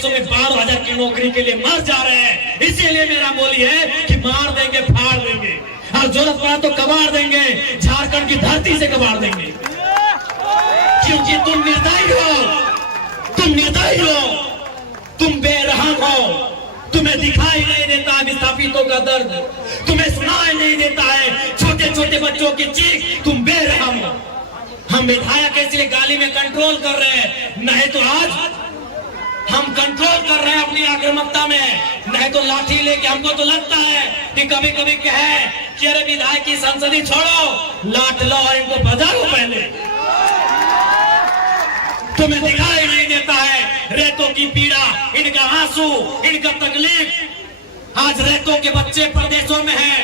विदेशों में 12,000 की नौकरी के लिए मर जा रहे हैं। इसीलिए मेरा बोली है कि मार देंगे, फाड़ देंगे, और जरूरत पड़ा तो कबाड़ देंगे, झारखंड की धरती से कबाड़ देंगे। क्योंकि तुम निर्दयी हो, तुम निर्दयी हो, तुम बेरहम हो। तुम्हें दिखाई नहीं देता है विस्थापितों का दर्द, तुम्हें सुनाई नहीं देता है छोटे छोटे बच्चों की चीख। तुम बेरहम हो। हम विधायक इसलिए गाली में कंट्रोल कर रहे हैं, नहीं तो आज हम कंट्रोल कर रहे हैं अपनी आक्रामकता में, नहीं तो लाठी लेके। हमको तो लगता है कि कभी कभी कहे कि अरे विधायक की संसदी छोड़ो, लाठ लो और इनको बजाओ पहले। तुम्हें दिखाई नहीं देता है रेतों की पीड़ा, इनका आंसू, इनका तकलीफ। आज रेतों के बच्चे प्रदेशों में हैं,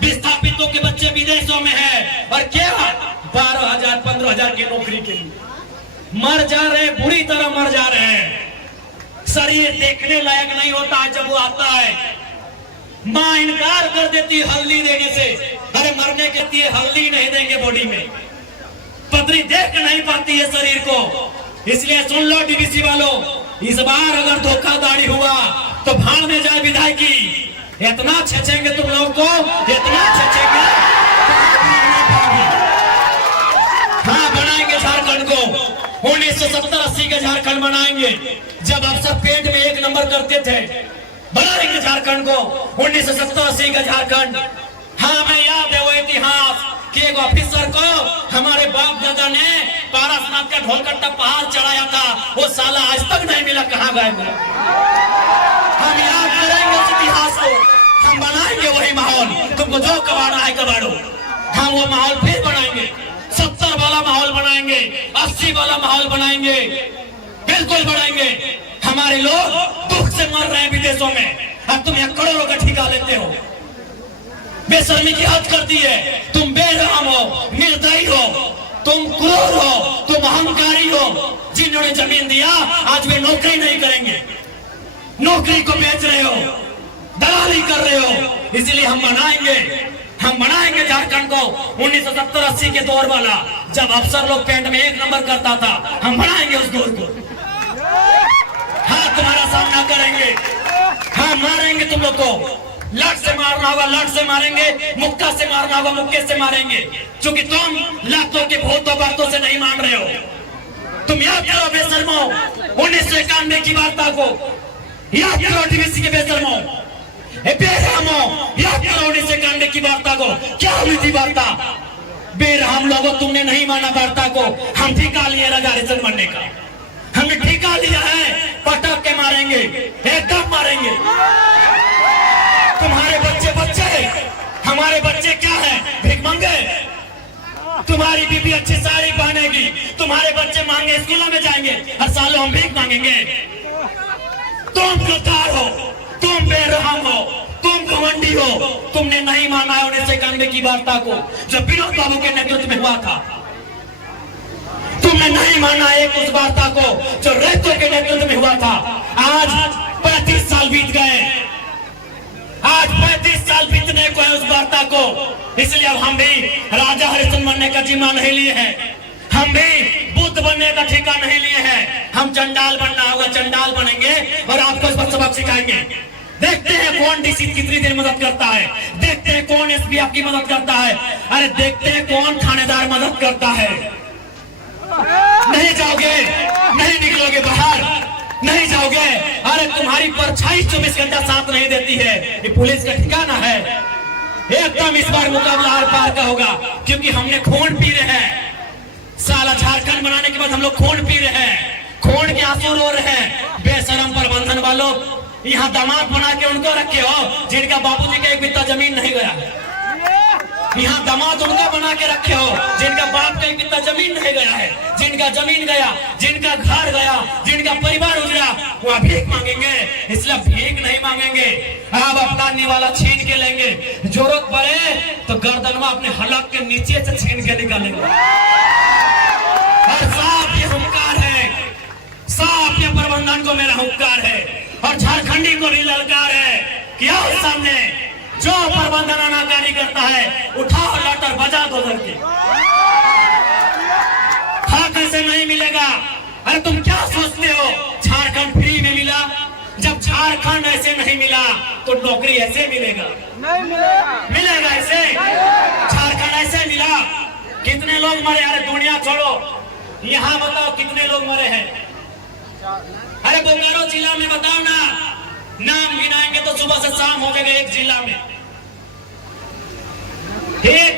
विस्थापितों के बच्चे विदेशों में हैं, और क्या 12,000 15,000 की नौकरी के लिए मर जा रहे, बुरी तरह मर जा रहे हैं। शरीर देखने लायक नहीं होता है जब वो आता है। मां इनकार कर देती है हल्दी देने से, अरे मरने के लिए हल्दी नहीं देंगे बॉडी में। पत्नी देख नहीं पाती है शरीर को। इसलिए सुन लो डीवीसी वालों, इस बार अगर धोखाधड़ी हुआ तो भाड़ में जाए विधायकी। इतना छेचेंगे तुम लोगों को, इतना छेचेंगे। हाँ, बनाएंगे झारखंड को 1970-80 का झारखंड बनाएंगे, जब अफसर पेट में 1 नंबर करते थे। बनाएंगे झारखंड को 1970-80 का झारखंड। हाँ, मैं याद है वो इतिहास कि एक ऑफिसर को हमारे बाप दादा ने पारसनाथ का ढोलकट्टा पहाड़ चढ़ाया था, वो साला आज तक नहीं मिला, कहाँ गए वो। हम याद करेंगे उस इतिहास को, हम बनाएंगे वही माहौल। तुमको जो कबाड़ा है कबाड़ो, हम वो माहौल फिर बनाएंगे। 70 वाला माहौल बनाएंगे, 80 वाला माहौल बनाएंगे, बिल्कुल बनाएंगे। हमारे लोग दुख से मर रहे हैं विदेशों में, अब तुम यहाँ करोड़ों का ठिका लेते हो। बेशर्मी की हद करती है। तुम बेरहम हो, निर्दयी हो, तुम क्रूर हो, तुम अहंकारी हो। जिन्होंने जमीन दिया आज वे नौकरी नहीं करेंगे, नौकरी को बेच रहे हो, दलाली कर रहे हो। इसलिए हम बनाएंगे झारखंड को 1970-80 के दौर वाला, जब अफसर लोग पेट में 1 नंबर करता था। हम बनाएंगे उस दौर को। हाँ, तुम्हारा सामना करेंगे। हाँ, मारेंगे तुम लोग को। लट से मारना होगा लट से मारेंगे, मुक्का से मारना होगा मुक्के से मारेंगे, क्योंकि तुम लातों के भूतों बातों से नहीं मान रहे हो। तुम याद करो बेशर्मो 1991 की वार्ता को, याद करो डीवीसी के बेशर्मो, बेरहमो, याद करो 1991 की वार्ता को। क्या हुई थी वार्ता? बेरहम लोगों, तुमने नहीं माना वार्ता को। हम ठिका लिए रिजर्वेशन बनने का, हमने ठिका लिया है। पटक के मारेंगे, एकदम मारेंगे। तुम्हारे बच्चे हमारे बच्चे क्या है? भिख मंगे। तुम्हारी बीबी अच्छी साड़ी पहनेगी, तुम्हारे बच्चे मांगे स्कूलों में जाएंगे, हर साल हम भीख मांगेंगे। तुम गद्दार हो, तुम बेरहम हो, तुम घमंडी हो। तुमने नहीं माना है 1991 की वार्ता को, जो विनोद बाबू के नेतृत्व में हुआ था। तुमने नहीं माना एक उस वार्ता को जो रेतों के नेतृत्व में हुआ था। आज 35 साल बीत गए, आज 35 साल बीतने को है उस वार्ता को। इसलिए अब हम भी राजा हरिश्चंद्र बनने का जिम्मा नहीं लिए हैं, हम भी बुद्ध बनने का ठेका नहीं लिए हैं। हम चंडाल बनना होगा, चंडाल बनेंगे और आपको इस पर सबक सिखाएंगे। देखते हैं कौन डीसी कितनी देर मदद करता है, देखते हैं कौन एसपी आपकी मदद करता है, अरे देखते हैं कौन थानेदार मदद करता है। नहीं जाओगे, नहीं निकलोगे बाहर, नहीं जाओगे। अरे तुम्हारी परछाई 24 घंटा साथ नहीं देती है, ये पुलिस का ठिकाना है। एकदम इस बार मुकाबला आर पार का होगा, क्योंकि हमने खून पी रहे हैं। साला झारखंड बनाने के बाद हम लोग खून पी रहे हैं, खून के आंसू रो रहे हैं। बेशरम प्रबंधन वालों, यहाँ दामाद बना के उनको रखे हो जिनका बाबूजी का एक बित्ता जमीन नहीं गया। यहाँ दामाद उनको बना के रखे हो जिनका बाप का एक बित्ता जमीन नहीं गया है। जिनका जमीन गया, जिनका घर गया, जिनका परिवार उजड़ा, वो भीख मांगेंगे। इसलिए भीख नहीं मांगेंगे, अब अपना निवाला छीन के लेंगे। जरूरत पड़े तो गर्दनवा अपने हलक के नीचे से छीन के निकालेंगे। और साफ ये हुंकार है, साफ ये प्रबंधन को मेरा हुंकार है, और झारखंडी को भी ललकार है कि आओ सामने, जो प्रबंधन अनाकारी करता है उठाओ लट और बजा दो करके। हाँ, कैसे नहीं मिलेगा? अरे तुम क्या सोचते हो झारखंड फ्री में मिला? झारखंड ऐसे नहीं मिला तो नौकरी ऐसे मिलेगा, नहीं मिलेगा, मिलेगा ऐसे। झारखंड ऐसे मिला, कितने लोग मरे? अरे दुनिया छोड़ो, यहाँ बताओ कितने लोग मरे हैं? अरे बोकारो जिला में बताओ ना, नाम गिनाएंगे तो सुबह से शाम हो जाएगा। एक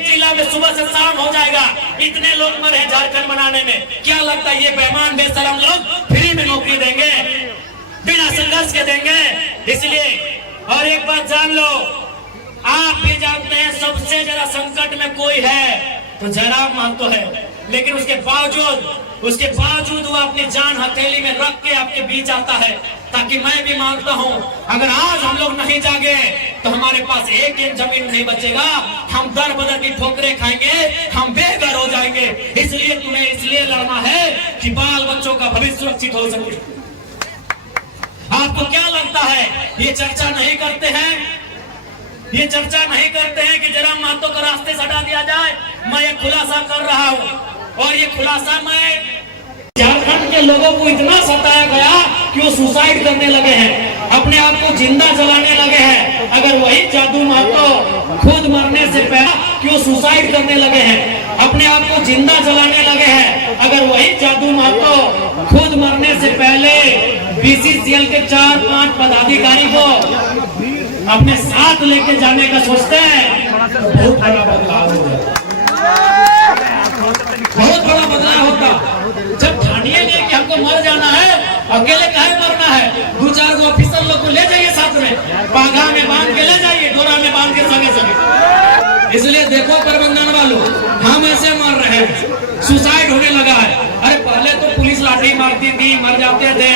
जिला में सुबह से शाम हो जाएगा, इतने लोग मरे हैं झारखंड बनाने में। क्या लगता है ये बेईमान बेशरम लोग फ्री में नौकरी देंगे, बिना संघर्ष के देंगे? इसलिए और एक बात जान लो, आप भी जानते हैं सबसे ज्यादा संकट में कोई है तो जयराम महतो है, लेकिन उसके बावजूद वो अपनी जान हथेली में रख के आपके बीच आता है, ताकि मैं भी मांगता हूं अगर आज हम लोग नहीं जागे तो हमारे पास एक जमीन नहीं बचेगा, हम दर बदर की ठोकरें खाएंगे, हम बेघर हो जाएंगे। इसलिए तुम्हें इसलिए लड़ना है कि बाल बच्चों का भविष्य सुरक्षित हो सके। आपको क्या लगता है ये चर्चा नहीं करते हैं? ये चर्चा नहीं करते हैं कि जयराम महतो को रास्ते से हटा दिया जाए? मैं ये खुलासा कर रहा हूं और ये खुलासा मैं झारखंड के लोगों को इतना सताया गया कि वो सुसाइड करने लगे हैं, अपने आप को जिंदा जलाने लगे हैं। अगर वही जादू महतो खुद मरने से पहले कि वो सुसाइड करने लगे हैं, अपने आप को जिंदा जलाने लगे हैं। अगर वही जादू महतो खुद मरने से पहले बीसीसीएल के 4-5 पदाधिकारी को अपने साथ लेके जाने का सोचते हैं, बहुत बड़ा बदलाव होगा, बहुत बड़ा बदलाव होगा। जब ठानिए ले कि हमको मर जाना है, अकेले काहे मरना है? 2-4 गो ऑफिसर लोग को ले जाइए साथ में, पागा में बांध के ले जाइए, डोरा में बांध के संगे। इसलिए देखो प्रबंधन वालों, हम ऐसे मर रहे हैं, सुसाइड होने लगा है। अरे पहले तो पुलिस लाठी मारती थी, मर जाते थे,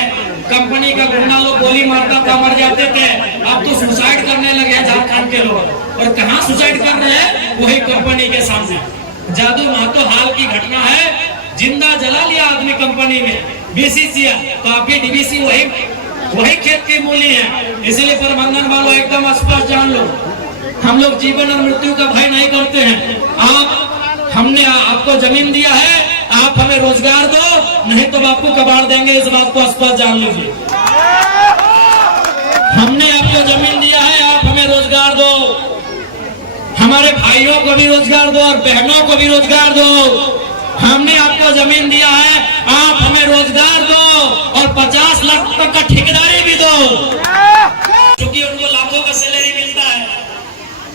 कंपनी का गुंडा लोग गोली मारता था, मर जाते थे। अब तो सुसाइड करने लगे हैं झारखंड के लोग। और कहाँ सुसाइड कर रहे हैं? वही कंपनी के सामने। जादू महतो हाल की घटना है, जिंदा जला लिया आदमी कंपनी में, बीसीसीएल। तो आपकी डीवीसी वही खेत की मूली है। इसलिए प्रबंधन वालों एकदम स्पष्ट जान लो, हम लोग जीवन और मृत्यु का भय नहीं करते हैं। हमने आपको जमीन दिया है, आप हमें रोजगार दो, नहीं तो बापू कबाड़ देंगे, इस बात को स्पष्ट जान लीजिए। हमने आपको जमीन दिया है, आप हमें रोजगार दो, हमारे भाइयों को भी रोजगार दो और बहनों को भी रोजगार दो। हमने आपको जमीन दिया है, आप हमें रोजगार दो और 50 लाख तक का ठेकेदारी भी दो। क्योंकि उनको लाखों का सैलरी मिलता है,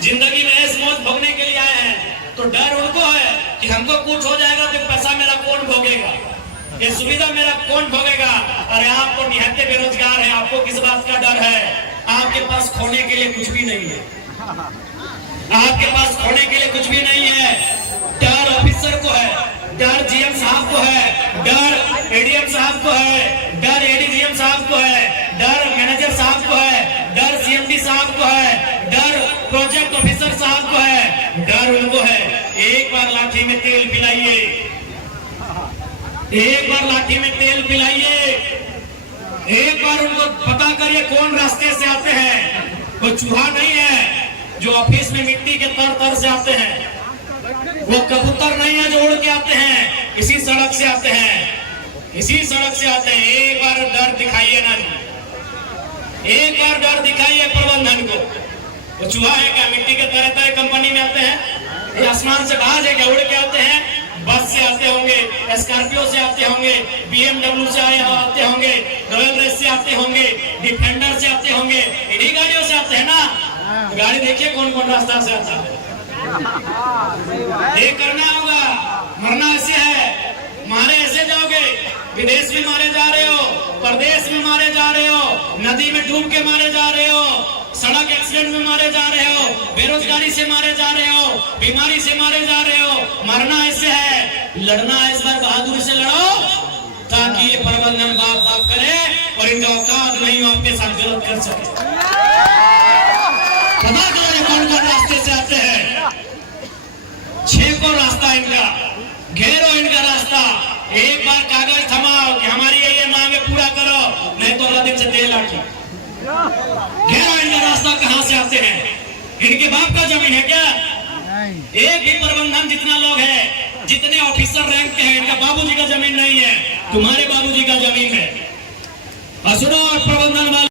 जिंदगी में ऐश मौज भोगने के लिए आए हैं, तो डर उनको है कि हमको कुछ हो जाएगा तो पैसा मेरा कौन भोगेगा, ये सुविधा मेरा कौन भोगेगा। अरे आपको निहत्ते बेरोजगार है, आपको किस बात का डर है? आपके पास खोने के लिए कुछ भी नहीं है, आपके पास खोने के लिए कुछ भी नहीं है। डर ऑफिसर को है, डर जीएम साहब को है, डर एडीएम साहब को है, डर एडीजीएम साहब को है, डर मैनेजर साहब को है, डर सीएमडी साहब को है, डर प्रोजेक्ट ऑफिसर साहब को है, डर उनको है। एक बार लाठी में तेल पिलाइए, एक बार लाठी में तेल पिलाइए, एक बार उनको पता करिए कौन रास्ते से आते हैं। वो चूहा नहीं है जो ऑफिस में मिट्टी के तर से आते हैं, वो कबूतर नहीं है जो उड़ के आते हैं, इसी सड़क से आते हैं, इसी सड़क से आते हैं। एक बार डर दिखाइए ना जी, एक बार डर दिखाइए प्रबंधन को। वो चूहा है क्या? मिट्टी के तरह कंपनी में आते हैं, ये आसमान से बाज है क्या? उड़ के आते हैं, बस से आते होंगे, स्कॉर्पियो से आते होंगे, BMW से आते होंगे, रॉयल रेस से आते होंगे, डिफेंडर से आते होंगे, इन्हीं गाड़ियों से आते हैं ना। तो गाड़ी देखिए कौन कौन रास्ता से आता है। ये करना होगा, मरना ऐसे है, मारे ऐसे जाओगे, विदेश में मारे जा रहे हो, प्रदेश में मारे जा रहे हो, नदी में डूब के मारे जा रहे हो, सड़क एक्सीडेंट में मारे जा रहे हो, बेरोजगारी से मारे जा रहे हो, बीमारी से मारे जा रहे हो। मरना ऐसे है, लड़ना इस बार बहादुरी से लड़ो, ताकि ये प्रबंधन बाप करे और इनका औकात नहीं हो आपके साथ गलत कर सके। पता करो कौन कौन रास्ते से आते हैं, 6 को रास्ता इनका, घेरो इनका रास्ता। एक बार कागज थमाओ कि हमारी ये मांगे पूरा करो, नहीं तो अगला दिन से तेल लाठी। घेरो इनका रास्ता। कहां से आते हैं? इनके बाप का जमीन है क्या? एक भी प्रबंधन जितना लोग है, जितने ऑफिसर रैंक के हैं, इनका बाबूजी का जमीन नहीं है, तुम्हारे बाबूजी का जमीन है। सुनो प्रबंधन